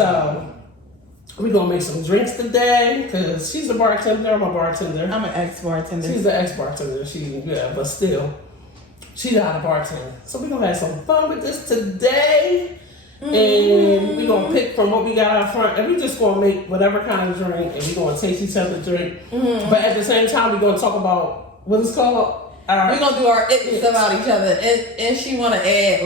So we're gonna make some drinks today because she's a bartender. I'm a bartender. I'm an ex-bartender. She's an ex-bartender. But still, she's not a bartender. So we're gonna have some fun with this today. And we're gonna pick from what we got out front, and we're just gonna make whatever kind of drink, and we're gonna taste each other's drink. But at the same time, we're gonna talk about what it's called. We're gonna do our it about each other, and she wanna add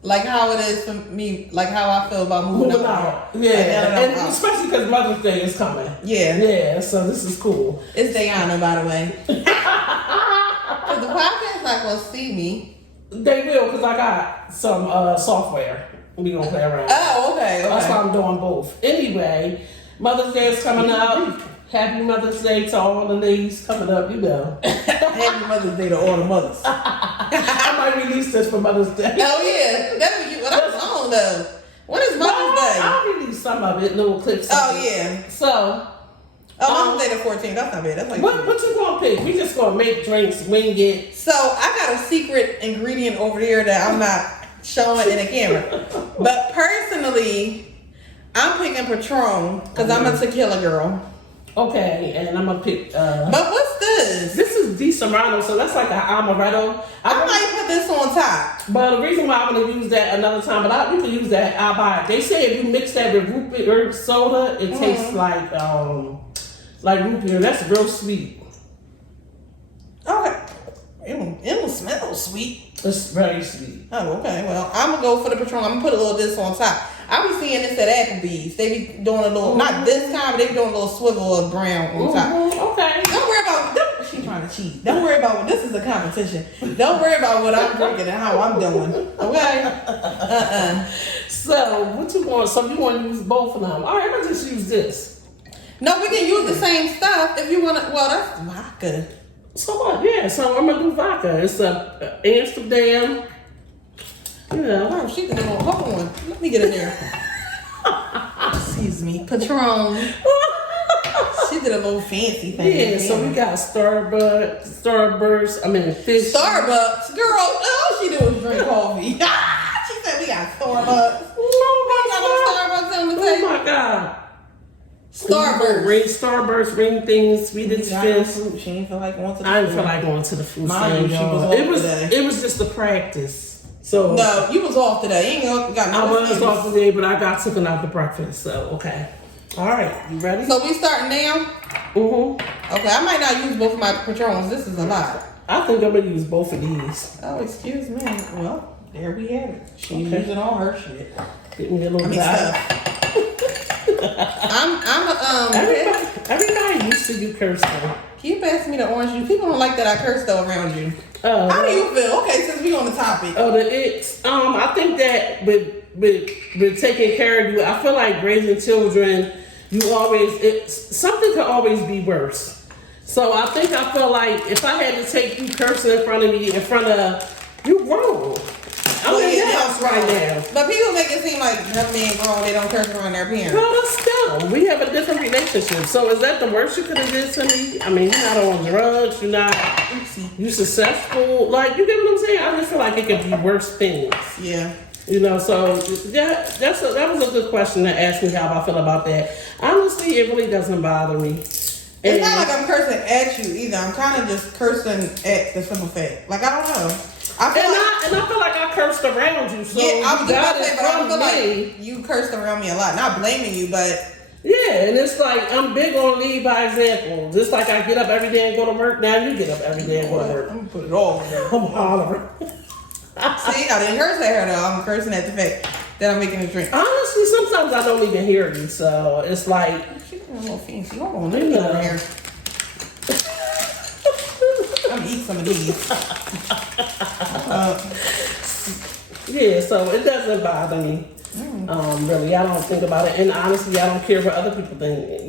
like how it is for me, like how I feel about moving out. Yeah, and especially because Mother's Day is coming. Yeah. So this is cool. It's Dayonna, by the way. Cause the podcast not gonna see me. They will, because I got some software. We gonna play around. Oh, okay. That's why I'm doing both. Anyway, Mother's Day is coming up. Happy Mother's Day to all the ladies coming up. Happy Mother's Day to all the mothers. I might release this for Mother's Day. Oh yeah, that's on though. When is Mother's Day? I'll release some of it, little clips. Oh yeah. So. Mother's Day the 14th. That's not bad. That's like what you gonna pick? We just gonna make drinks, wing it. So I got a secret ingredient over here that I'm not showing in the camera. But personally, I'm picking Patron because I'm a tequila girl. Okay, and I'm gonna pick. But what's this? This is Di Serrano, so that's like an amaretto. I might put this on top. But the reason why I'm gonna use that another time, but we can use that. I'll buy it. They say if you mix that with root beer soda, it tastes like root beer. That's real sweet. Okay. It don't smell sweet. It's very sweet. Oh, okay. Well, I'm gonna go for the Patron. I'm gonna put a little of this on top. I be seeing this at Applebee's. They be doing a little, not this kind, but they be doing a little swivel of brown on top. Okay. Don't worry about. She trying to cheat. Don't worry about. This is a competition. Don't worry about what I'm drinking and how I'm doing. Okay. So what you want? So you want to use both of them? All right, let's just use this. No, we can use the same stuff if you want to. Well, that's vodka. So what? Yeah, so I'm gonna do vodka. It's a Amsterdam. Oh, she did a little. Hold on, let me get in there. Excuse me, Patron. She did a little fancy thing. Yeah, so we got Starburst. I mean, fish. Starbucks, girl. All she do is drink coffee. She said we got Starbucks. Starbucks on the table. Oh my god. Starburst ring things, sweetest fish. She didn't feel like going to the I didn't feel like going to the food stand. It was just a practice. So no, you was off today. You ain't got no. I was off today, but I got taken out the breakfast. So okay. All right, you ready? So we starting now? Okay, I might not use both of my Patrons. This is a lot. I think I'm gonna use both of these. Oh, excuse me. Well, there we have it. She's using all her shit. Get me a little stuff. Everybody used to you curse though. Can you pass me the orange juice? People don't like that I curse though around you. How do you feel? Okay, since we on the topic. I think that with taking care of you, I feel like raising children, something could always be worse. So I feel like if I had to take you cursing in front of me, you wrong. I'm in the house right now. But people make it seem like them being grown, they don't curse around their parents. No, still, we have a different relationship. So is that the worst you could have did to me? I mean, you're not on drugs, you successful. Like, you get what I'm saying? I just feel like it could be worse things. Yeah. So that was a good question to ask me how I feel about that. Honestly, it really doesn't bother me. It's not like I'm cursing at you either. I'm kind of just cursing at the simple fact. Like, I don't know. I feel like I cursed around you. So yeah, I was about to say, but I feel me. like you cursed around me a lot. Not blaming you, but yeah, and it's like I'm big on lead by example. Just like I get up every day and go to work. Now you get up every day and go to work. I'm gonna put it all in there. I'm hollering. See, I didn't curse at her though. I'm cursing at the fact that I'm making a drink. Honestly, sometimes I don't even hear you. So it's like she's a little fancy. Hold on, let me get over here. I'm gonna eat some of these. Yeah, so it doesn't bother me. Really, I don't think about it, and honestly, I don't care what other people think.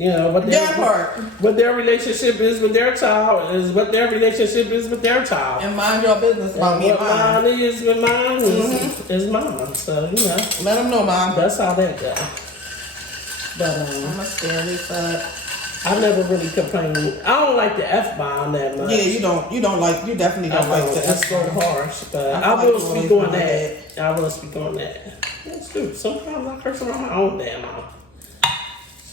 What their relationship is with their child is what their relationship is with their child. And mind your business about me and mine. Mine is with mine is mine. So let them know, Mom. That's how that goes. But I'm gonna stir this up. I never really complained. I don't like the F-bomb that much. Yeah, you definitely don't like the It's so harsh, but I will speak on that. I will speak on that. That's true. Sometimes I curse around my own damn mouth.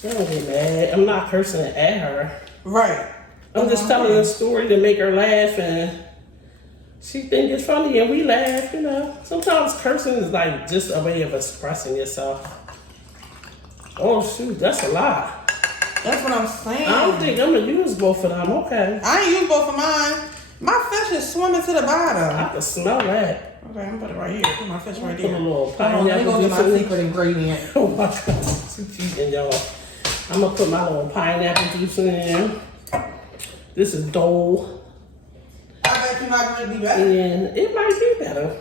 She don't get mad. I'm not cursing at her. Right. I'm just telling a story to make her laugh, and she think it's funny, and we laugh. You know, sometimes cursing is like just a way of expressing yourself. Oh shoot, that's a lot. That's what I'm saying. I don't think I'm gonna use both of them. Okay. I ain't use both of mine. My fish is swimming to the bottom. I can smell that. Okay, I'm gonna put it right here. Put my fish right Put a there. little Hold on, let me go pineapple get juice my in it. secret ingredient. Oh my God, she's cheating, y'all. I'm gonna put my little pineapple juice in there. This is Dole, I bet you're not gonna be better. and it might be better.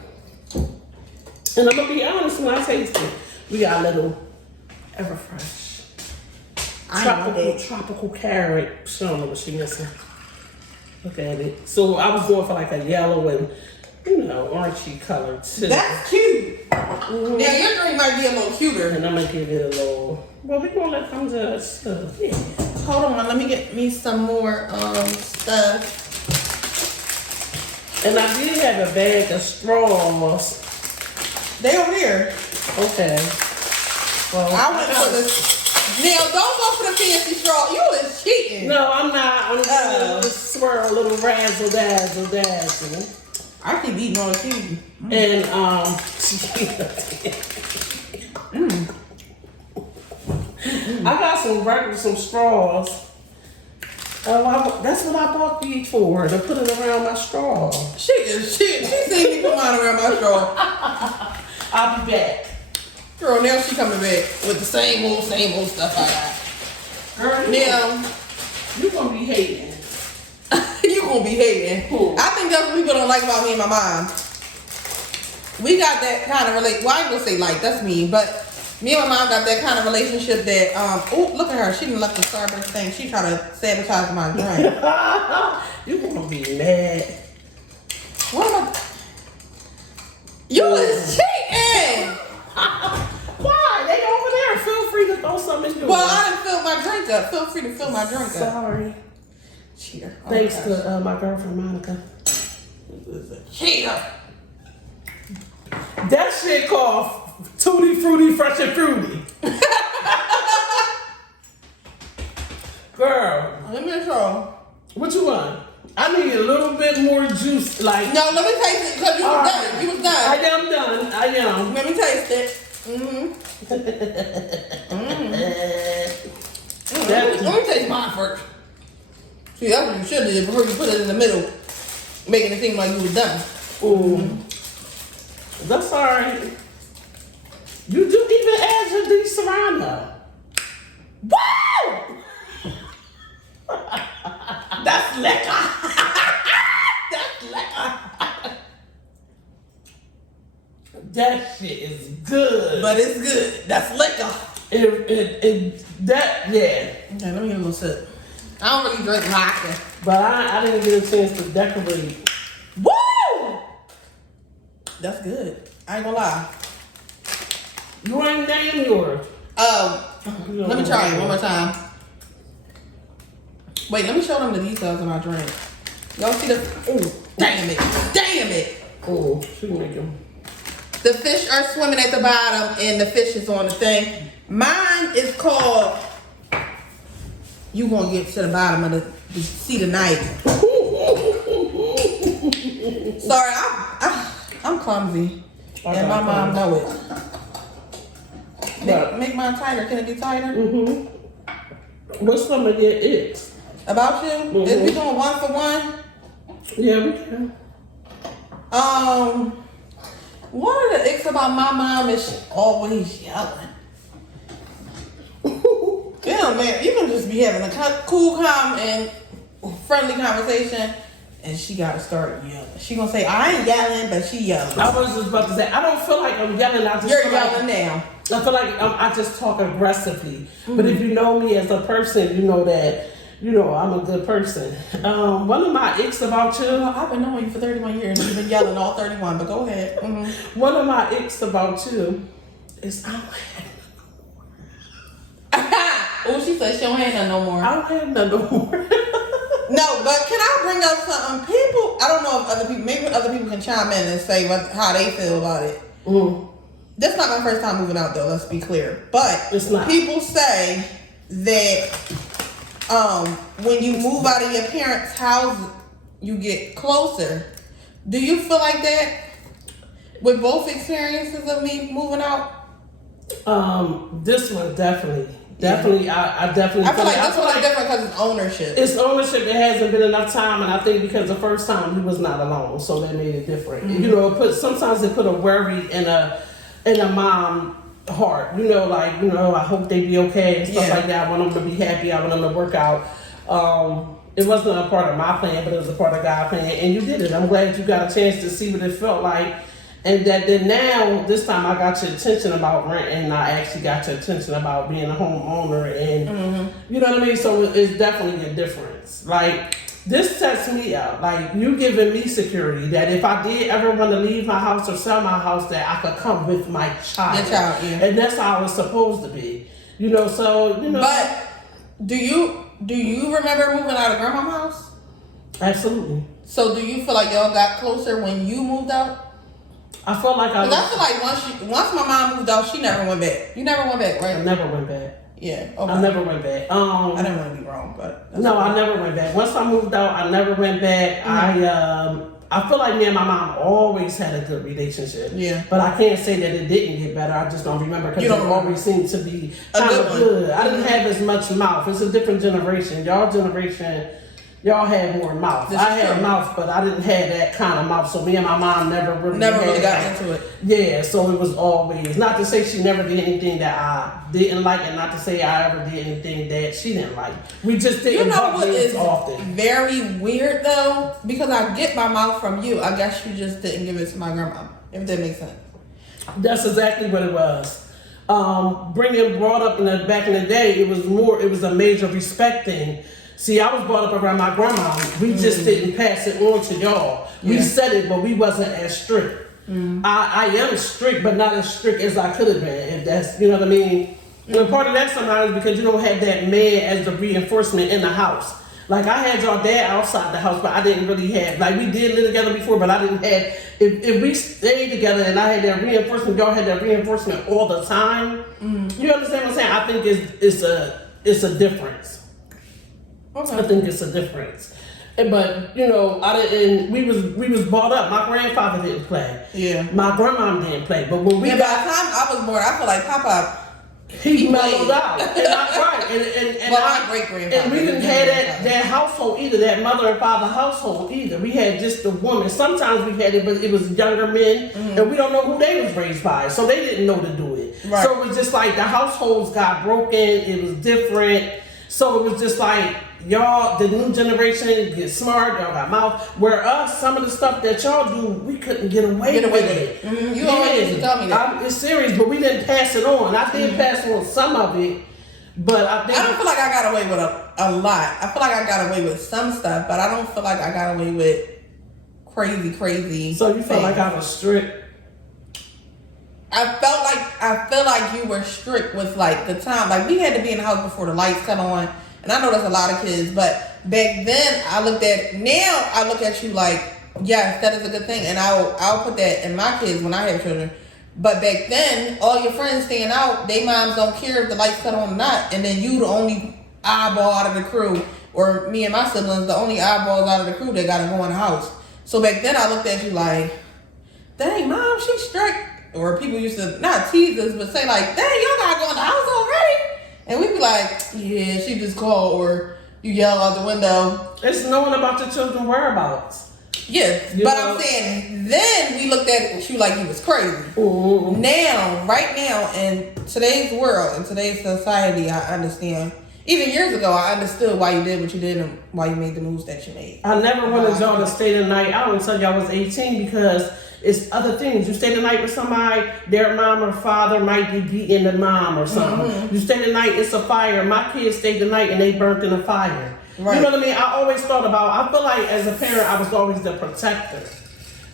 And I'm gonna be honest when I taste it. We got a little Everfresh. Tropical carrot. She don't know what she missing. Look at it. So I was going for like a yellow and, orangey color too. That's cute. Mm-hmm. Now your drink might be a little cuter. And I'm gonna give it a little. Well, we're gonna let them judge. Yeah. Hold on, let me get me some more stuff. And I did have a bag of straws. They over here. Okay. Well, I went for the. Now don't go for the fancy straw. You is cheating. No, I'm not. I'm just swirl a little razzle dazzle dazzle. I keep eating all the candy. And I got some straws. That's what I bought these for, to put it around my straw. She seen me put mine around my straw. I'll be back. Girl, now she coming back with the same old stuff I got. Girl, Now you gonna be hating. you gonna be hating. Cool. I think that's what people don't like about me and my mom. We got that kind of well, I ain't gonna say like, that's me, but me and my mom got that kind of relationship that oh, look at her, she done left the Starburst thing. She try to sabotage my drink. You gonna be mad. What am I? You is cheating! Why? They over there. Feel free to throw something in your Well, I done filled my drink up. Feel free to fill my drink up. Sorry. Cheater. Oh Thanks to my girlfriend Monica. Cheater. That shit called Tutti Frutti Fresh and Fruity. Girl. Let me try. What you want? I need a little bit more juice. Like No, let me taste it because you was done. You was done. I am done. I am. Let me taste it. Let me taste mine first. See, that's what you should have did before you put it in the middle, making it seem like you was done. Ooh. That's alright. You do even add your Di Serrano. Woo! That's lekker. That's lekker. That shit is good. But it's good. That's liquor. That, yeah. Okay, let me get a little sip. I don't really drink vodka. But I didn't get a chance to decorate. Woo! That's good. I ain't gonna lie. You ain't named yours. Let me try it one more time. Wait, let me show them the details of my drink. Y'all see the? Oh, damn it! Damn it! Oh, she make them. The fish are swimming at the bottom, and the fish is on the thing. Mine is called. You gonna get to the bottom of the see the knife. Sorry, I'm clumsy, and my mom know it. Make mine tighter. Can it be tighter? What's some of your icks? About you? Is we doing one for one? Yeah, we can. One of the icks about my mom is she always yelling. Yeah, man, you can just be having a cool, calm, and friendly conversation, and she gotta start yelling. She gonna say, "I ain't yelling," but she yelling. I was just about to say, I don't feel like I'm yelling. You're yelling now. I feel like I just talk aggressively. But if you know me as a person, you know that, I'm a good person. One of my icks about you. I've been knowing you for 31 years. You've been yelling all 31, but go ahead. One of my icks about you is I'm Oh, she said she don't have none no more. I don't have none no more. No, but can I bring up something? People, I don't know if other people, maybe other people can chime in and say how they feel about it. This is not my first time moving out, though. Let's be clear. But it's not. People say that when you move out of your parents' house, you get closer. Do you feel like that with both experiences of me moving out? This one definitely. I definitely. I feel like this one's different because it's ownership. It's ownership. There hasn't been enough time, and I think because the first time he was not alone, so that made it different. Mm-hmm. You know, sometimes they put a worry in a mom heart. You know, like I hope they be okay and stuff like that. I want them to be happy. I want them to work out. It wasn't a part of my plan, but it was a part of God's plan, and you did it. I'm glad you got a chance to see what it felt like. And that then now, this time I got your attention about rent, and I actually got your attention about being a homeowner, and you know what I mean? So it's definitely a difference. Like, this sets me out. Like, you giving me security that if I did ever want to leave my house or sell my house, that I could come with my child. Your child, yeah. And that's how it's supposed to be. You know, so, you know. But do you remember moving out of grandma's house? Absolutely. So do you feel like y'all got closer when you moved out? I felt like I feel like once my mom moved out, she never went back. You never went back, right? I never went back. Yeah. Okay. I never went back. I didn't want to be wrong, but no, I never went back. Once I moved out, I never went back. I feel like me and my mom always had a good relationship. Yeah. But I can't say that it didn't get better. I just don't remember because it always seemed to be kind of good. I didn't have as much mouth. It's a different generation. Y'all generation, y'all had more mouth. I had mouth, but I didn't have that kind of mouth. So me and my mom never really got into it. Yeah, so it was always, not to say she never did anything that I didn't like, and not to say I ever did anything that she didn't like. We just didn't talk things often. Very weird though, because I get my mouth from you. I guess you just didn't give it to my grandma, if that makes sense. That's exactly what it was. Brought up back in the day, it was a major respect thing. See, I was brought up around my grandma. We just didn't pass it on to y'all. We said it, but we wasn't as strict. I am strict, but not as strict as I could have been, if that's, you know what I mean? And part of that sometimes is because you don't have that man as the reinforcement in the house. Like, I had y'all dad outside the house, but I didn't really have, like, we did live together before, but I didn't have, if we stayed together and I had that reinforcement, y'all had that reinforcement all the time. You understand what I'm saying? I think it's a difference. Okay. I think it's a difference. But, you know, we was brought up. My grandfather didn't play. Yeah. My grandma didn't play. But when by the time I was born, I feel like Papa, he mellowed out. And my great grandfather. And we didn't have that household either, that mother and father household either. We had just the woman. Sometimes we had it, but it was younger men, and we don't know who they was raised by, so they didn't know to do it. Right. So it was just like the households got broken. It was different. So it was just like, y'all, the new generation get smart, y'all got mouth. Where us, some of the stuff that y'all do, we couldn't get away with it. You always used to tell me that. It's serious, but we didn't pass it on. I did pass on some of it, but I think... I don't feel like I got away with a lot. I feel like I got away with some stuff, but I don't feel like I got away with crazy So you felt like I was strict? I feel like you were strict with like the time. Like, we had to be in the house before the lights come on. And I know that's a lot of kids, but back then I look at you like, yes, that is a good thing. And I'll put that in my kids when I have children. But back then, all your friends staying out, they moms don't care if the lights cut on or not. And then you the only eyeball out of the crew, or me and my siblings, the only eyeballs out of the crew that gotta go in the house. So back then I looked at you like, dang, mom, she's strict. Or people used to not tease us, but say like, dang, y'all gotta go in the house already? And we'd be like, yeah, she just called, or you yell out the window. It's knowing about your children's whereabouts. Yeah, I'm saying, then we looked at you like you was crazy. Ooh. Right now, in today's world, in today's society, I understand. Even years ago, I understood why you did what you did and why you made the moves that you made. I never wanted y'all to stay the night out until y'all was 18 because it's other things. You stay the night with somebody, their mom or father might be beating the mom or something. You stay the night, it's a fire. My kids stayed the night and they burnt in a fire. Right. You know what I mean? I always thought I feel like as a parent, I was always the protector.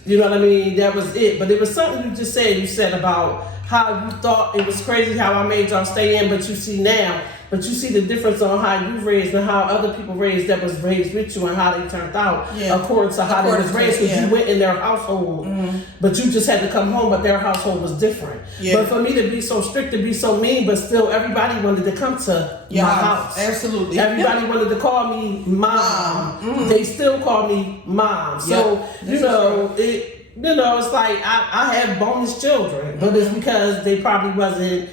You know what I mean? That was it. But it was something you just said. You said about how you thought it was crazy how I made y'all stay in, but you see now, but you see the difference on how you raised and how other people raised that was raised with you and how they turned out according to how they was raised. Because you went in their household, but you just had to come home, but their household was different. Yeah. But for me to be so strict, to be so mean, but still everybody wanted to come to my house. Absolutely. Everybody wanted to call me mom. They still call me mom. So, you know, it's like I have bonus children, but it's because they probably wasn't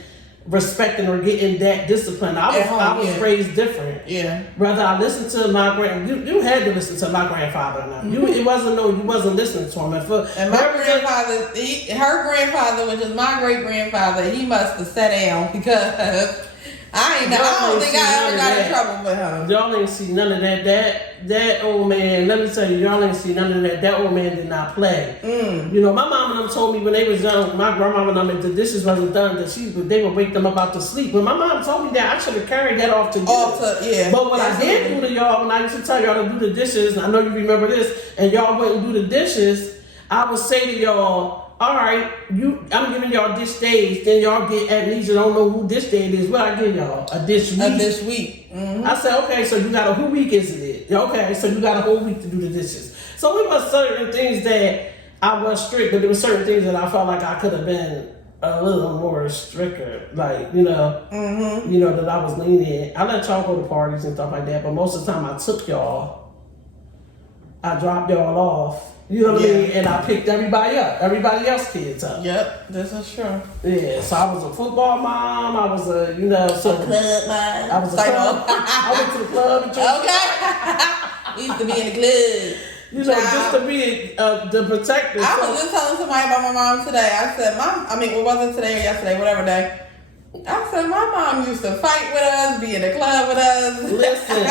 respecting or getting that discipline. I was raised different. Yeah. Whether I listened to my you had to listen to my grandfather now. You wasn't listening to him. And my grandfather, her grandfather, which is my great grandfather, he must have sat down because I don't think I ever got in trouble with him. Y'all ain't see none of that. That old man, let me tell you, y'all ain't see none of that. That old man did not play. You know, my mom and them told me when they was young, my grandmama and them, if the dishes wasn't done, that they would wake them up out to sleep. But my mom told me that I should have carried that off to you. But what I did do to y'all, when I used to tell y'all to do the dishes, I know you remember this, and y'all wouldn't do the dishes, I would say to y'all, all right, I'm giving y'all dish days, then y'all get amnesia, don't know who dish day it is. What I give y'all? A dish week. A dish week. I said, okay, so you got who week is it? Okay, so you got a whole week to do the dishes. So it was certain things that I was strict, but there were certain things that I felt like I could have been a little more stricter. Like, you know, that I was lenient. I let y'all go to parties and stuff like that, but most of the time I took y'all. I dropped y'all off. You know what I mean? And I picked everybody else's kids up. Yep, this is true. Yeah, so I was a football mom. I was a, club mom. I was a club. I went to the club. Okay. Used to be in the club. You know, just to be the protector. I was just telling somebody about my mom today. I said, it wasn't today or yesterday, whatever day. I said, my mom used to fight with us, be in the club with us. Listen.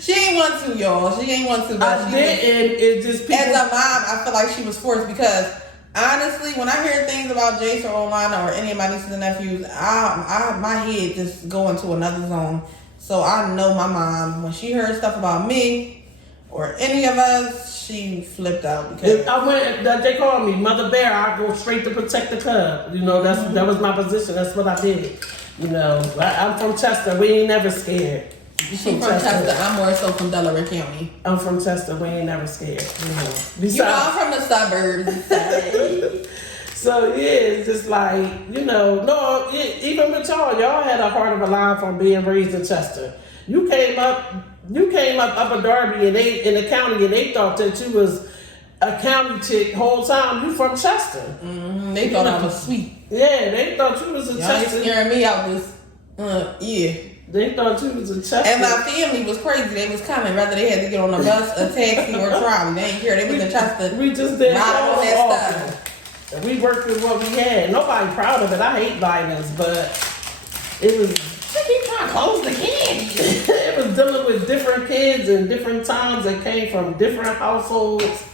She ain't want to, y'all. She ain't want to. But I did, and it just people. As a mom, I feel like she was forced because, honestly, when I hear things about Jace or Olana or any of my nieces and nephews, my head just go into another zone. So I know my mom, when she heard stuff about me or any of us, she flipped out because they called me Mother Bear. I go straight to protect the cub. You know, that was my position. That's what I did. You know, I'm from Chester. We ain't never scared. She's from Chester. I'm more so from Delaware County. I'm from Chester. We ain't never scared. I'm from the suburbs. So yeah, it's just like, even with y'all had a heart of a lion from being raised in Chester. You came up Upper Darby and they in the county and they thought that you was a county chick whole time. You from Chester. They thought I was sweet. Yeah, they thought you was a Chester. Y'all scaring me out this. They thought you was a Chester. And my family was crazy. They was coming, whether they had to get on a bus, a taxi, or a trolley. They ain't care. They was in Chester. We just did all that stuff. We worked with what we had. Nobody proud of it. I hate violence, but it was. She keep trying to close the candy. It was dealing with different kids and different times that came from different households.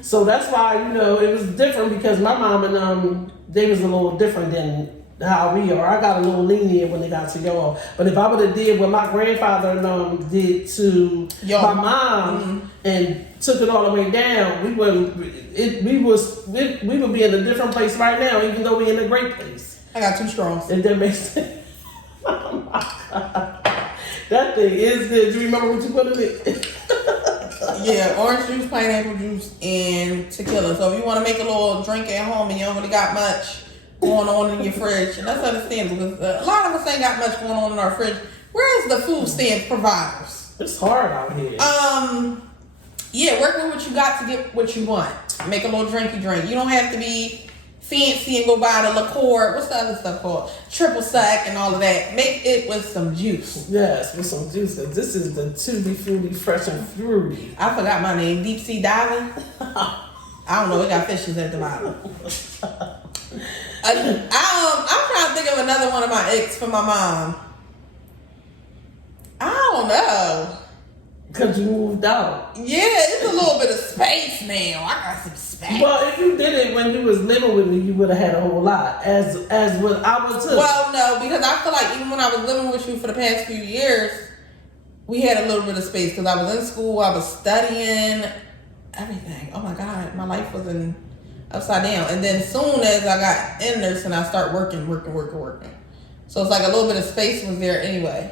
So that's why it was different because my mom and they was a little different than how we are. I got a little lenient when they got to y'all. But if I would have did what my grandfather and did to my mom and took it all the way down, we would be in a different place right now, even though we in a great place. I got 2 straws. It didn't make sense. Oh my God. That thing is good. Do you remember what you put in it? Yeah, orange juice, pineapple juice, and tequila. So if you want to make a little drink at home and you don't really got much going on in your fridge, and that's understandable because a lot of us ain't got much going on in our fridge. Where's the food stamp providers? It's hard out here. Yeah, work with what you got to get what you want. Make a little drinky drink. You don't have to be fancy and go buy the liqueur. What's the other stuff called? Triple sec and all of that. Make it with some juice. Yes, with some juice. Cause this is the Tutti Frutti Fresh and Fruity. I forgot my name. Deep Sea Diving. I don't know. It got fishes at the bottom. I'm trying to think of another one of my ex for my mom. I don't know. Cause you moved out. Yeah, it's a little bit of space now. I got some space. Well, if you did it when you was living with me, you would have had a whole lot. As what I was too. Well, no, because I feel like even when I was living with you for the past few years, we had a little bit of space because I was in school, I was studying, everything. Oh my God, my life was upside down. And then soon as I got in nursing, I start working. So it's like a little bit of space was there anyway.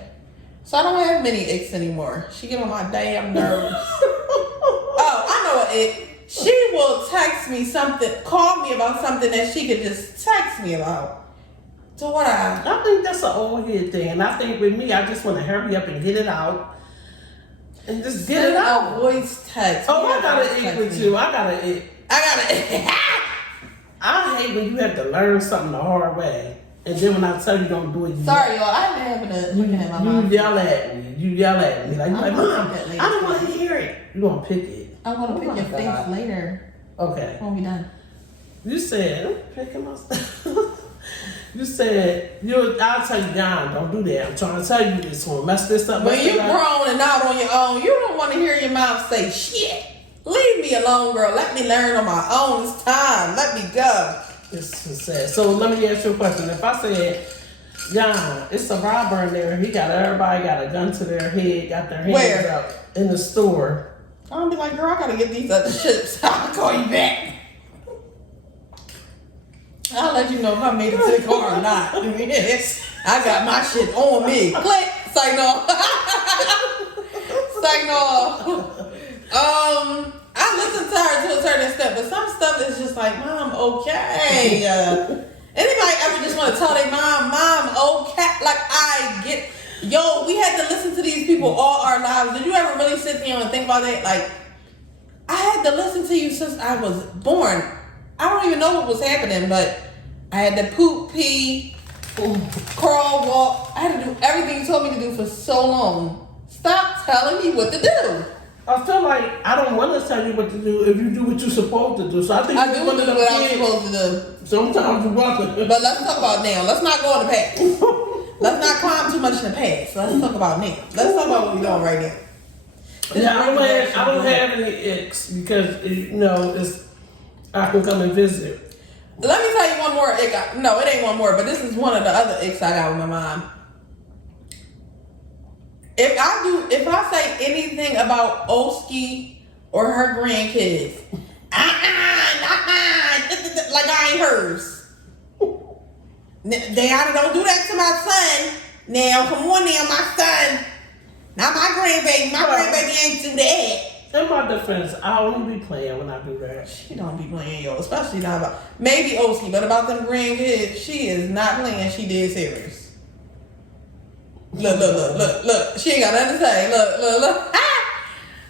So I don't have many icks anymore. She get on my damn nerves. Oh, I know an ick. She will text me something, call me about something that she could just text me about. So what I think that's an old head thing. And I think with me, I just want to hurry up and get it out. And just get it out. A voice text. Oh, I got an ick with you. I got an ick. I hate when you have to learn something the hard way. And then when I tell you don't do it, you sorry, y'all. I've been having a looking at my mom. You yell at me. Like, Mom, I don't want to hear it. You gonna pick it. I want to pick your face later. Okay. When we done. You said, I'm picking my stuff. You said, I'll tell you, John, don't do that. I'm trying to tell you this one. Mess this up. When you're grown and out on your own, you don't want to hear your mom say shit. Leave me alone, girl. Let me learn on my own. It's time. Let me go. This is sad. So let me ask you a question. If I said, John, it's a robber in there. Everybody got a gun to their head, got their hands up in the store. I'll be like, girl, I gotta get these other chips. I'll call you back. I'll let you know if I made it to the car or not. I got my shit on me. Click. Say no. Say no. I listen to her to a certain extent, but some stuff is just like, Mom, okay. Anybody ever just want to tell their Mom, okay? Like, I get, we had to listen to these people all our lives. Did you ever really sit there and think about that? Like, I had to listen to you since I was born. I don't even know what was happening, but I had to poop, pee, crawl, walk. I had to do everything you told me to do for so long. Stop telling me what to do. I feel like I don't want to tell you what to do if you do what you're supposed to do. So I think I do what I'm supposed to do. Sometimes you want to. But let's talk about now. Let's not go in the past. Let's not climb too much in the past. Let's talk about now. Let's talk about what we're doing right now. I don't have any icks because I can come and visit. Let me tell you one more ick. No, it ain't one more, but this is one of the other icks I got with my mom. If I say anything about Oski or her grandkids, like I ain't hers. Dayonna, don't do that to my son. Now, come on now, my son. Not my grandbaby. My grandbaby ain't do that. In my defense, I only be playing when I do that. She don't be playing, yo. Especially not about, maybe Oski, but about them grandkids, she is not playing. She dead serious. Look. She ain't got nothing to say. Look. Ah!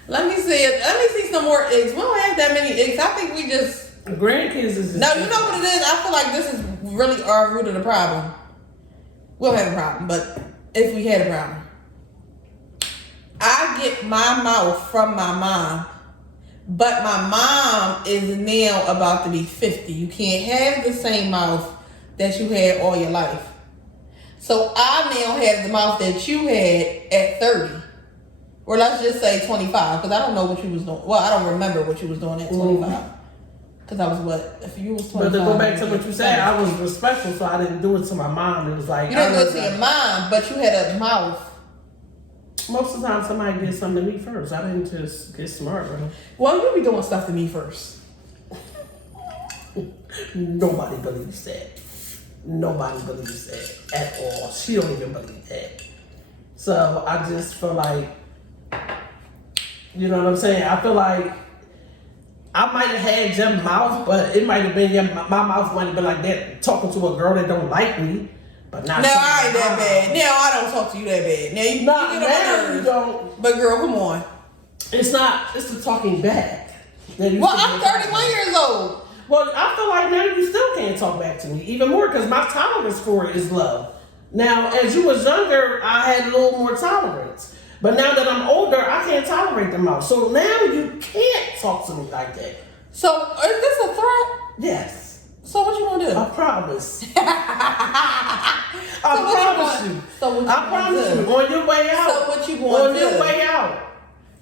Let me see it. Let me see some more icks. We don't have that many icks. I think we just... Grandkids is... No, you know what it is? I feel like this is really our root of the problem. We don't have a problem, but if we had a problem. I get my mouth from my mom, but my mom is now about to be 50. You can't have the same mouth that you had all your life. So I now have the mouth that you had at 30. Or let's just say 25, because I don't know what you was doing. Well, I don't remember what you was doing at 25. Because I was what? If you was 25. But to go back to what you said, I was respectful, so I didn't do it to my mom. It was like... You didn't do it to your mom, but you had a mouth. Most of the time, somebody did something to me first. I didn't just get smart, bro. Well, you be doing stuff to me first. Nobody believes that. Nobody believes that at all. She don't even believe that. So I just feel like, you know what I'm saying? I feel like I might have had your mouth, but it might have been my mouth might have been like that, talking to a girl that don't like me, but not. No, I ain't that bad. Now I don't talk to you that bad. Now you get on my nerves. Don't. But girl, come on. It's not. It's the talking back. Well, I'm 31 years old. Well, I feel like now you still can't talk back to me even more because my tolerance for it is low. Now, as you was younger, I had a little more tolerance. But now that I'm older, I can't tolerate the mouth. So now you can't talk to me like that. So, is this a threat? Yes. So what you want to do? I promise. I promise you. So what you I promise you. On your way out. So what you want to do? On your way out.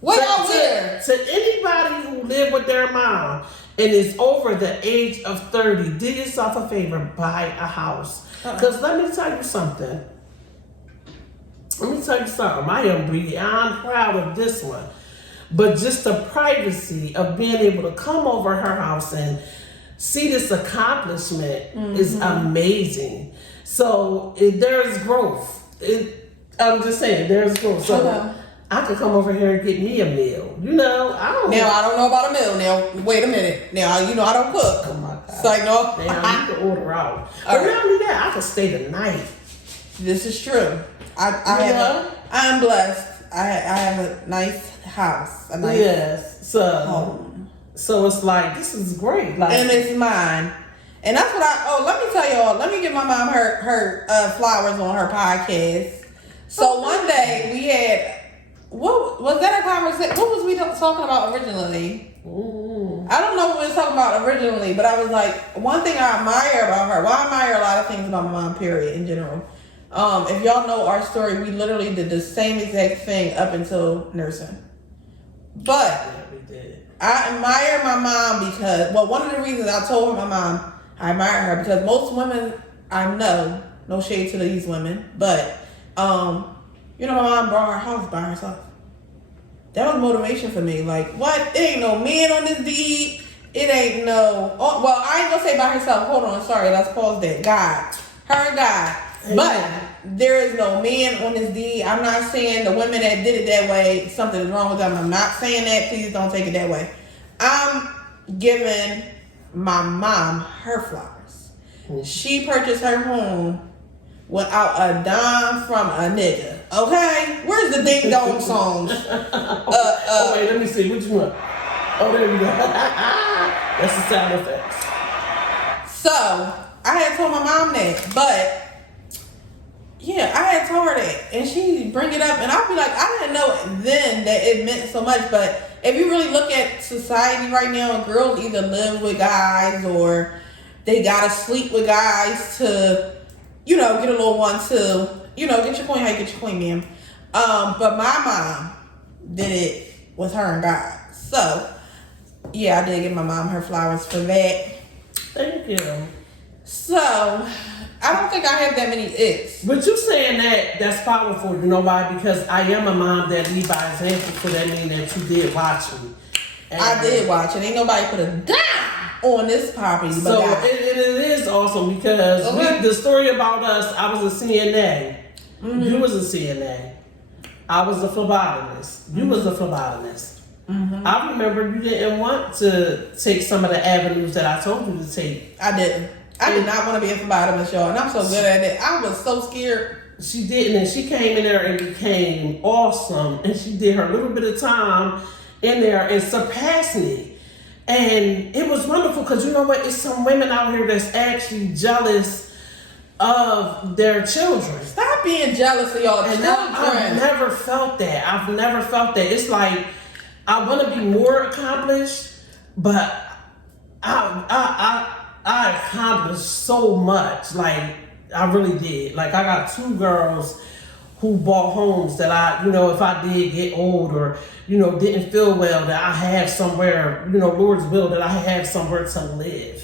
Way out where? To anybody who live with their mom and is over the age of 30, do yourself a favor, buy a house. Because let me tell you something. I am beyond proud of this one. But just the privacy of being able to come over her house and see this accomplishment is amazing. So there's growth. I'm just saying, there's growth. So I could come over here and get me a meal. You know, I don't. Now I don't know about a meal. Now wait a minute. Now I don't cook. Oh my God. It's like no. Now you can order out. But All right. not only that, I could stay the night. This is true. I'm blessed. I have a nice house. A nice home. So it's like, this is great. Like, and it's mine. And that's what let me tell y'all, let me give my mom her flowers on her podcast. So one day we had, what was that a conversation? What was we talking about originally? Ooh. I don't know what we were talking about originally, but I was like, one thing I admire about her, well, I admire a lot of things about my mom, period, in general. If y'all know our story, we literally did the same exact thing up until nursing. But Yeah, we did. I admire my mom because, well, one of the reasons I told my mom I admire her because most women I know, no shade to these women, but my mom brought her house by herself. That was motivation for me. Like, what? It ain't no man on this deed. It ain't no. Oh, well, I ain't gonna say by herself. Hold on, sorry. Let's pause that. God, her and God. But there is no man on this deed. I'm not saying the women that did it that way, something is wrong with them. I'm not saying that. Please don't take it that way. I'm giving my mom her flowers. She purchased her home without a dime from a nigga. Okay? Where's the ding dong songs? Wait, let me see. Which one? Oh, there we go. That's the sound effects. So, I had told my mom that, but yeah, I had told her that, and she bring it up, and I'll be like, I didn't know then that it meant so much, but if you really look at society right now, girls either live with guys or they gotta sleep with guys to, get a little one to, get your queen, how you get your queen, ma'am. But my mom did it with her and God. So, yeah, I did give my mom her flowers for that. Thank you. So, I don't think I have that many icks. But you saying that's powerful, you know why? Because I am a mom that lead by example, so that means that you did watch me. And I did watch it. Ain't nobody put a dime on this property. But so it is awesome because the story about us, I was a CNA. Mm-hmm. You was a CNA. I was a phlebotomist. You was a phlebotomist. Mm-hmm. I remember you didn't want to take some of the avenues that I told you to take. I didn't. I did not want to be a phlebotomist, y'all, and I'm so good at it. I was so scared. She didn't, and she came in there and became awesome, and she did her little bit of time in there and surpassed me. And it was wonderful because you know what? It's some women out here that's actually jealous of their children. Stop being jealous of y'all children. I've never felt that. It's like I want to be more accomplished, but I accomplished so much. Like, I really did. Like, I got 2 girls who bought homes that if I did get old or, didn't feel well, that I have somewhere, Lord's will, that I have somewhere to live.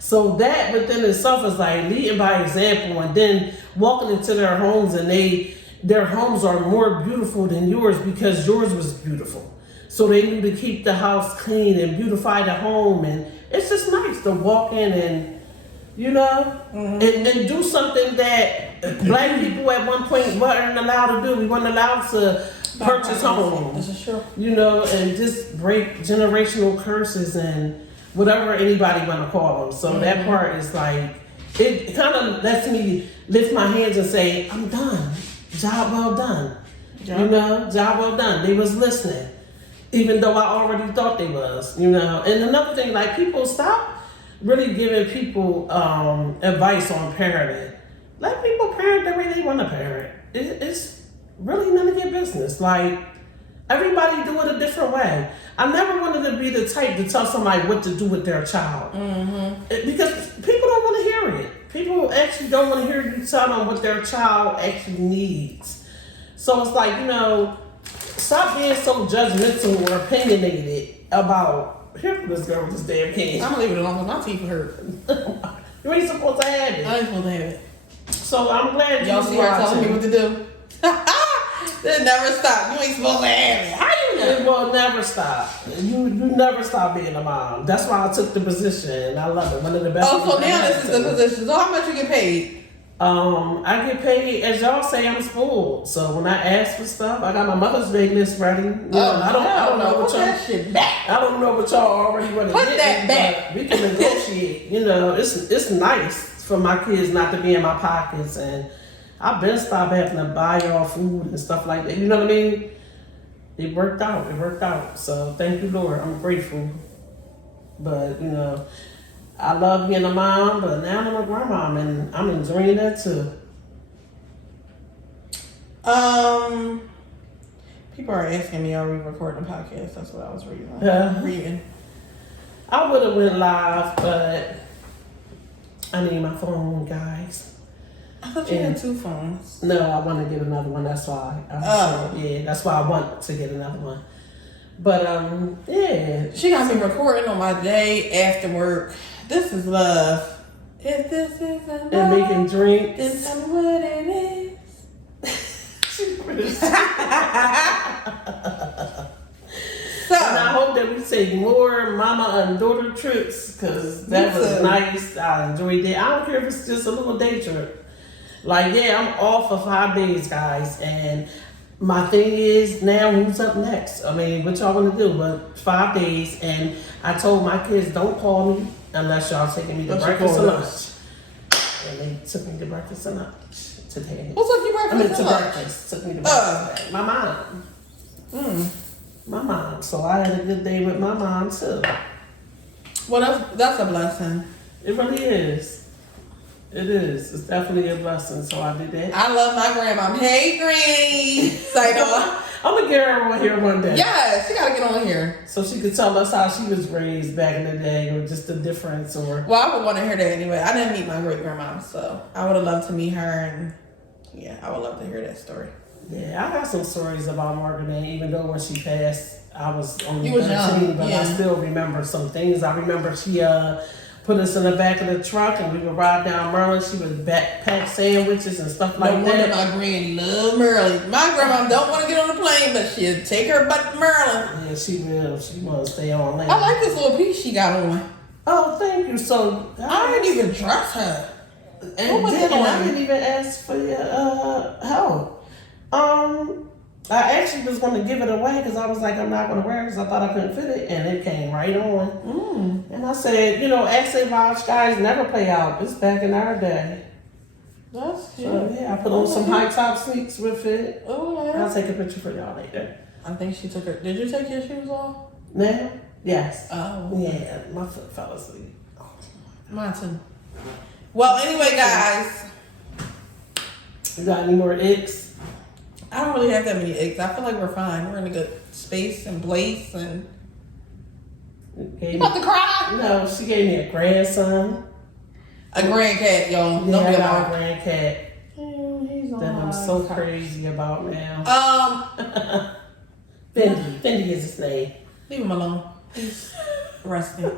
So that within itself is like leading by example, and then walking into their homes and their homes are more beautiful than yours because yours was beautiful. So they knew to keep the house clean and beautify the home, and it's just nice to walk in and, and do something that black people at one point weren't allowed to do. We weren't allowed to purchase homes. This is true. And just break generational curses and whatever anybody want to call them. So that part is like, it kind of lets me lift my hands and say, I'm done. Job well done. Job well done. They was listening. Even though I already thought they was, And another thing, like, people stop really giving people advice on parenting. Let people parent the way they want to parent. It's really none of your business. Like, everybody do it a different way. I never wanted to be the type to tell somebody what to do with their child. Because people don't want to hear it. People actually don't want to hear you tell them what their child actually needs. So it's like, stop being so judgmental or opinionated about, here for this girl with this damn can. I'm gonna leave it alone because my teeth hurt. You ain't supposed to have it. I ain't supposed to have it. So I'm glad y'all see her telling me what to do. It never stop. You ain't supposed to have it. How you know? It will never stop. You never stop being a mom. That's why I took the position. I love it. One of the best. Oh, so now this is the position. So how much you get paid? I get paid, as y'all say, I'm spoiled. So when I ask for stuff, I got my Mother's Day list ready. You know, I don't know what Put y'all. that shit back. I don't know what y'all already want to Put get that me, back. but we can negotiate. You know, it's nice for my kids not to be in my pockets, and I've been stopped having to buy y'all food and stuff like that. You know what I mean? It worked out. It worked out. So thank you, Lord. I'm grateful. But you know, I love being a mom, but now I'm a grandmom, and I'm enjoying that too. People are asking me, are we recording a podcast? That's what I was reading. Reading. I would have went live, but I need my phone, guys. I thought you had 2 phones. No, I want to get another one. That's why. Yeah, that's why I want to get another one. But yeah. She got me recording on my day after work. This is love. If this is love, And making drinks. then tell me what it is. So, and I hope that we take more mama and daughter trips, because that was nice. I enjoyed it. I don't care if it's just a little day trip. Like, yeah, I'm off for 5 days, guys. And my thing is, now who's up next? I mean, what y'all want to do? But 5 days, and I told my kids, don't call me unless y'all taking me to breakfast or lunch. And they took me to breakfast and lunch today. Who took you breakfast and lunch? Breakfast. Took me to breakfast. My mom. My mom. So I had a good day with my mom too. Well, that's a blessing. It really is. It is. It's definitely a blessing. So I did that. I love my grandma. Hey, Granny. I'm gonna get her on here one day. Yeah, she gotta get on here. So she could tell us how she was raised back in the day, or just the difference, or. Well, I would want to hear that anyway. I didn't meet my great grandma, so I would have loved to meet her, and yeah, I would love to hear that story. Yeah, I got some stories about Margaret, even though when she passed, I was only You was 13, young, but yeah. I still remember some things. I remember she put us in the back of the truck and we would ride down Maryland. She would pack sandwiches and stuff like No wonder that. my granny loved Maryland. My grandma don't want to get on the plane, but she'll take her butt to Maryland. Yeah, she will. She want to stay on land. I like this little piece she got on. Oh, thank you. So I didn't even trust her. And What was it I on? didn't even ask for your help. I actually was going to give it away because I was like, I'm not going to wear it because I thought I couldn't fit it, and it came right on. And I said, you know, Accent Lodge guys never play out. It's back in our day. That's cute. So yeah, I put on some high top sneaks with it. Oh, yeah. I'll take a picture for y'all later. I think she took her. Did you take your shoes off? Now? Yes. Oh. Yeah, my foot fell asleep. Mine too. Well, anyway, guys. You got any more icks? I don't really have that many eggs. I feel like we're fine. We're in a good space and place, and you about to cry? No, she gave me a grandson. A grandcat, y'all. Yeah, Don't I be got a alarmed. grandcat He's that I'm so crazy about now. Fendi is his name. Leave him alone. He's resting.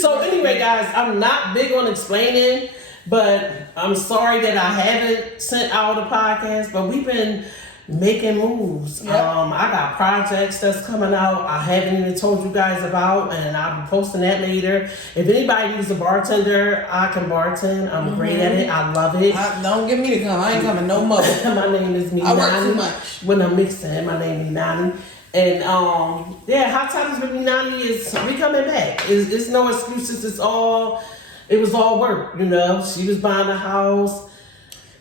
So anyway, guys, I'm not big on explaining, but I'm sorry that I haven't sent out a podcast, but we've been making moves. Yep. I got projects that's coming out I haven't even told you guys about, and I'll be posting that later. If anybody needs a bartender, I can bartend. I'm great at it. I love it. Don't get me to come. I ain't coming no more. My name is Minani. I work too much. When I'm mixing, my name is Minani. And yeah, Hot Times with Minani is we coming back. It's no excuses. It was all work, you know. She was buying a house.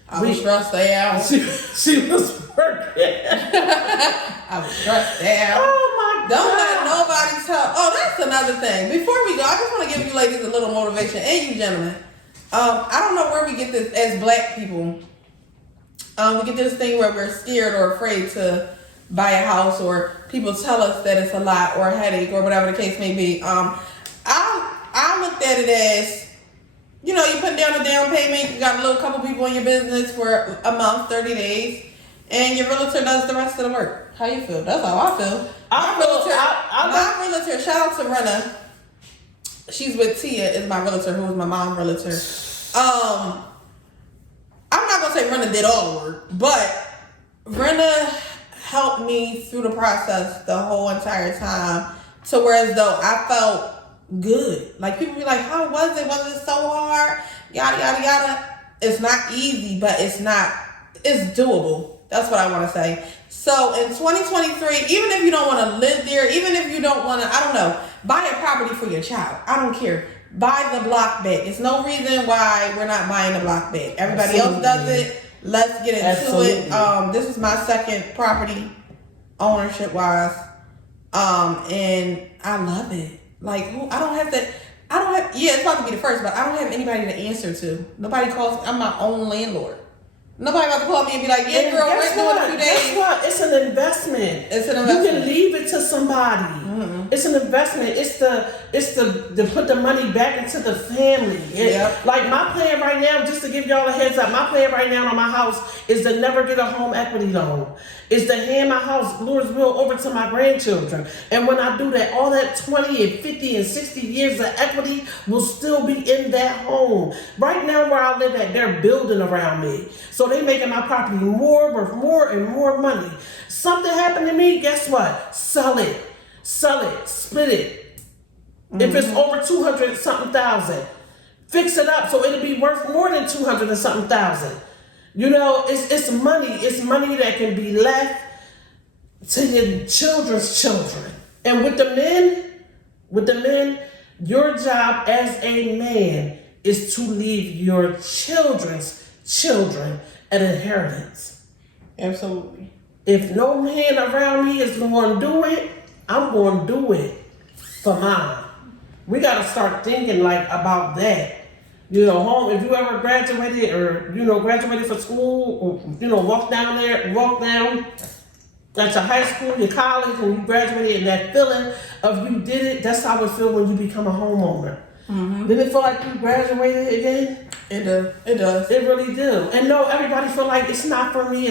I was stressed out. She was working. I was stressed out. Oh my God. Don't let nobody tell. Oh, that's another thing. Before we go, I just want to give you ladies a little motivation, and you gentlemen. I don't know where we get this as black people. We get this thing where we're scared or afraid to buy a house, or people tell us that it's a lot or a headache or whatever the case may be. I looked at it as, you know, you put down a down payment, you got a little couple people in your business for a month, 30 days, and your realtor does the rest of the work. How you feel? That's how I feel. My realtor, shout out to Renna. She's with Tia, is my realtor, who is my mom realtor. I'm not gonna say Renna did all the work, but Renna helped me through the process the whole entire time, to where as though I felt good. Like people be like, how was it? Was it so hard? Yada yada yada. It's not easy, but it's doable. That's what I want to say. So in 2023, even if you don't want to live there, even if you don't want to, I don't know, buy a property for your child. I don't care. Buy the block back. It's no reason why we're not buying the block back. Everybody else does it. Let's get into it. This is my second property ownership wise. And I love it. Like, it's about to be the first, but I don't have anybody to answer to. Nobody calls, I'm my own landlord. Nobody about to call me and be like, yeah, girl, we're doing a few days. Guess what? It's an investment. It's an investment. You can leave it to somebody. Mm-hmm. It's an investment. It's to put the money back into the family. Yep. Like my plan right now, just to give y'all a heads up, my plan right now on my house is to never get a home equity loan. Is to hand my house, Lord's will, over to my grandchildren. And when I do that, all that 20 and 50 and 60 years of equity will still be in that home. Right now where I live at, they're building around me. So they making my property worth more and more money. Something happened to me, guess what? Sell it, split it. Mm-hmm. If it's over 200 something thousand, fix it up so it'll be worth more than 200 and something thousand. You know, it's money. It's money that can be left to your children's children. And with the men, your job as a man is to leave your children's children an inheritance. Absolutely. If no man around me is going to do it, I'm going to do it for mine. We got to start thinking like about that. You know, home, if you ever graduated or, graduated from school or, walk down at your high school, your college, and you graduated, and that feeling of you did it, that's how it feels when you become a homeowner. Mm-hmm. Did it feel like you graduated again? It does. It really do. And no, everybody feel like it's not for me,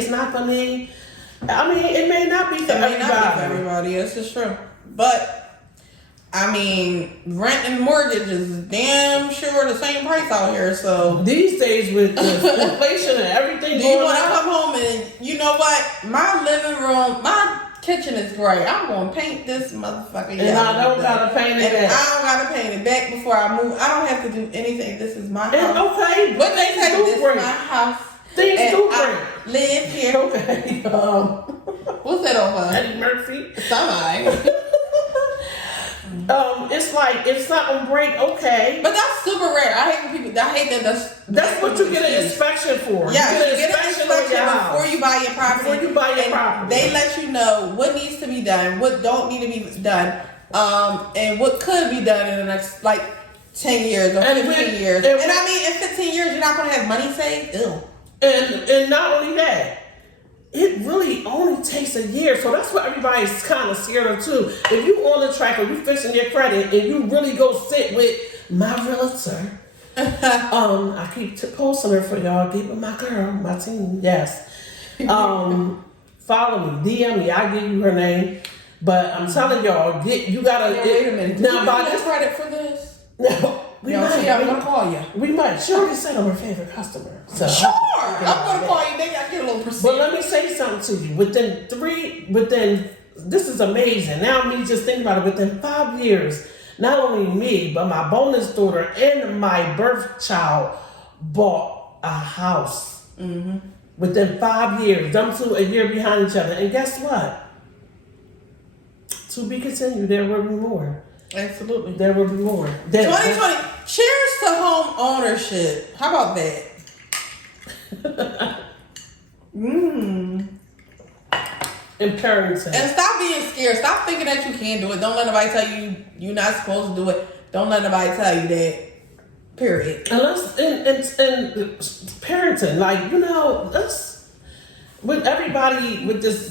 I mean, it may not be for everybody. This is true. But I mean, rent and mortgage is damn sure the same price out here. So these days with the inflation and everything, do you want to come home and you know what? My living room, my kitchen is great. I'm gonna paint this motherfucker. And I don't gotta paint it back. I don't gotta paint it back before I move. I don't have to do anything. This is my house. Okay, what they say? This is my house. Things do break. Live here. Okay. What's that over? Eddie Murphy. Somebody. It's like if something break, okay. But that's super rare. I hate that. That's what you get an inspection for. Yeah, you get an inspection before you buy your property. They let you know what needs to be done, what don't need to be done, and what could be done in the next 10 years or 15 years. And I mean, in 15 years, you're not gonna have money saved. Ew. And not only that, it really only takes a year. So that's what everybody's kind of scared of too. If you on the track or you fixing your credit and you really go sit with my realtor, I keep posting her for y'all. Get with my girl, my team. Yes. Follow me, DM me. I give you her name. But I'm telling y'all, you gotta. Wait a minute. Now, Did you get credit for this? No. I'm gonna call you. We might. She already said I'm her favorite customer. So sure. I'm gonna call you. Maybe I get a little percent. But let me say something to you. Within this is amazing. Now me just thinking about it. Within 5 years, not only me, but my bonus daughter and my birth child bought a house. Mm-hmm. Within 5 years, them two a year behind each other. And guess what? To be continued. There will be more. Absolutely. There will be more. 2020. Cheers to home ownership. How about that? And parenting. And stop being scared. Stop thinking that you can't do it. Don't let nobody tell you you're not supposed to do it. Don't let nobody tell you that. Period. And parenting, let's with everybody with this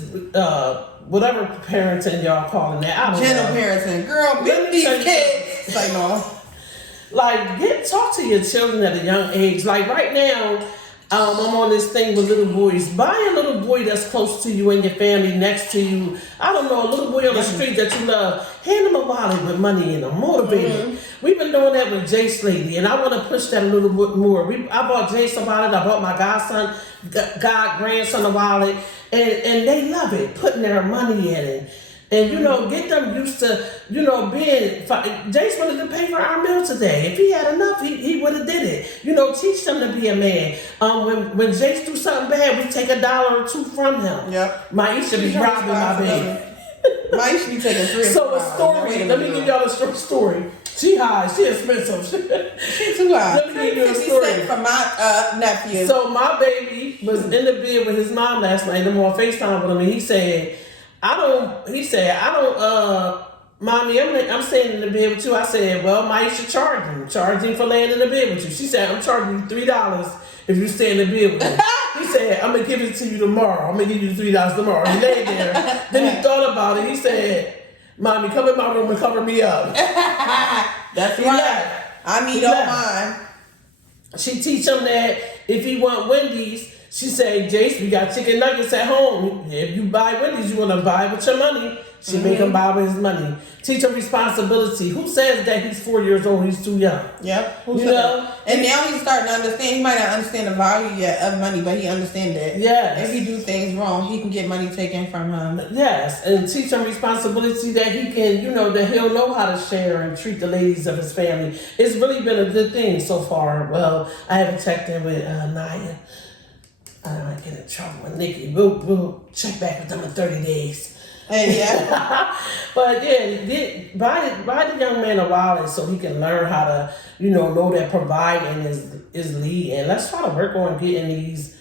whatever parenting y'all calling that. I don't Gentle know. parenting. Girl, beat these kids. Like, no. Talk to your children at a young age. Like right now, I'm on this thing with little boys. Buy a little boy that's close to you and your family, next to you. I don't know, a little boy on the street that you love. Hand him a wallet with money in him. Motivate him. We've been doing that with Jace lately, and I want to push that a little bit more. I bought Jace a wallet. I bought my grandson a wallet, and they love it, putting their money in it. And, you know, get them used to, you know, being, Jace wanted to pay for our meal today. If he had enough, he would have did it. You know, teach them to be a man. When Jace do something bad, we take $1 or $2 from him. Yep. Maisha be robbing my baby. Maisha be taking 3 So a story, let me give y'all a short story. She high, she expensive. She too high. Let me give you a story. From my nephew. So my baby was in the bed with his mom last night, and I'm on FaceTime with him, and he said, Mommy, I'm staying in the bed with you. I said, well, Maisha charging for laying in the bed with you. She said, I'm charging you $3 if you stay in the bed with me. He said, I'm going to give it to you tomorrow. I'm going to give you $3 tomorrow. He laid there. Then he thought about it. He said, Mommy, come in my room and cover me up. That's He right. left. I need He all left. mine. She teach him that if he want Wendy's, she say, Jace, we got chicken nuggets at home. If you buy Wendy's, you want to buy with your money. She make him buy with his money. Teach him responsibility. Who says that he's 4 years old, he's too young? Yep. You know? And now he's starting to understand. He might not understand the value yet of money, but he understands that. Yes. If he do things wrong, he can get money taken from him. Yes, and teach him responsibility that he can, you know, that he'll know how to share and treat the ladies of his family. It's really been a good thing so far. Well, I haven't checked in with Naya. I don't want to get in trouble with Nikki. We'll check back with them in 30 days. And yeah. But yeah, buy the young man a wallet so he can learn how to, you know that providing is lead. And let's try to work on getting these,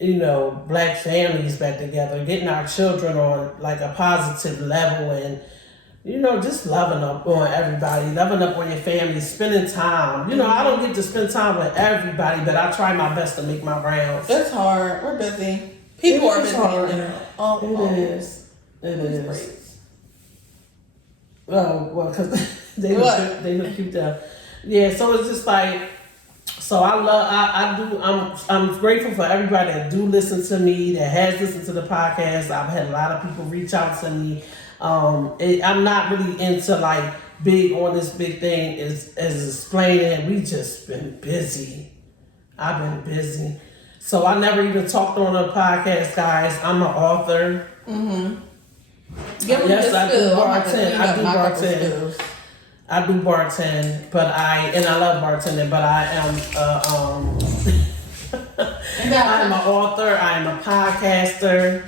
you know, black families back together, getting our children on like a positive level and, you know, just loving up on everybody, loving up on your family, spending time. You know, I don't get to spend time with everybody, but I try my best to make my rounds. It's hard. We're busy. People are busy in general. It is. It is. Oh, well, because they look cute though. Yeah, so it's just like, so I'm grateful for everybody that do listen to me, that has listened to the podcast. I've had a lot of people reach out to me. I'm not really into like big on this big thing as explaining. We just been busy. I've been busy. So I never even talked on a podcast, guys. I'm an author. Mm-hmm. Yes, I do bartend. I do bartend, but I love bartending, but I am I'm an author, I'm a podcaster,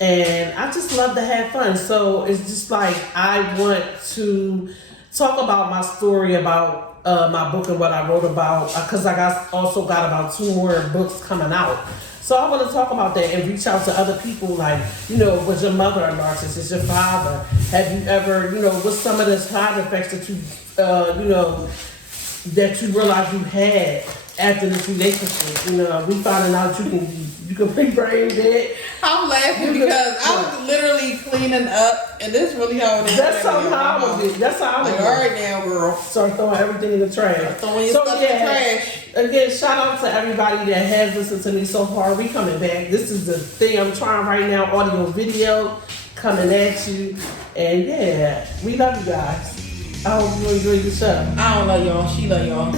and I just love to have fun. So it's just like I want to talk about my story about my book and what I wrote about, because I also got about 2 more books coming out. So I want to talk about that and reach out to other people like, you know, was your mother a narcissist? Is your father? Have you ever, you know, what's some of the side effects that you, you know, that you realized you had after this relationship? You know, we finding out you can be brain dead. I'm laughing because I was literally cleaning up, and this really how it is. That's how I was. That's how I was. Like, all right now, girl. Start throwing everything in the trash. Throwing your stuff in the trash. Again, shout out to everybody that has listened to me so far. We coming back. This is the thing I'm trying right now, audio, video, coming at you. And yeah, we love you guys. I hope you enjoy the show. I don't love y'all. She love y'all.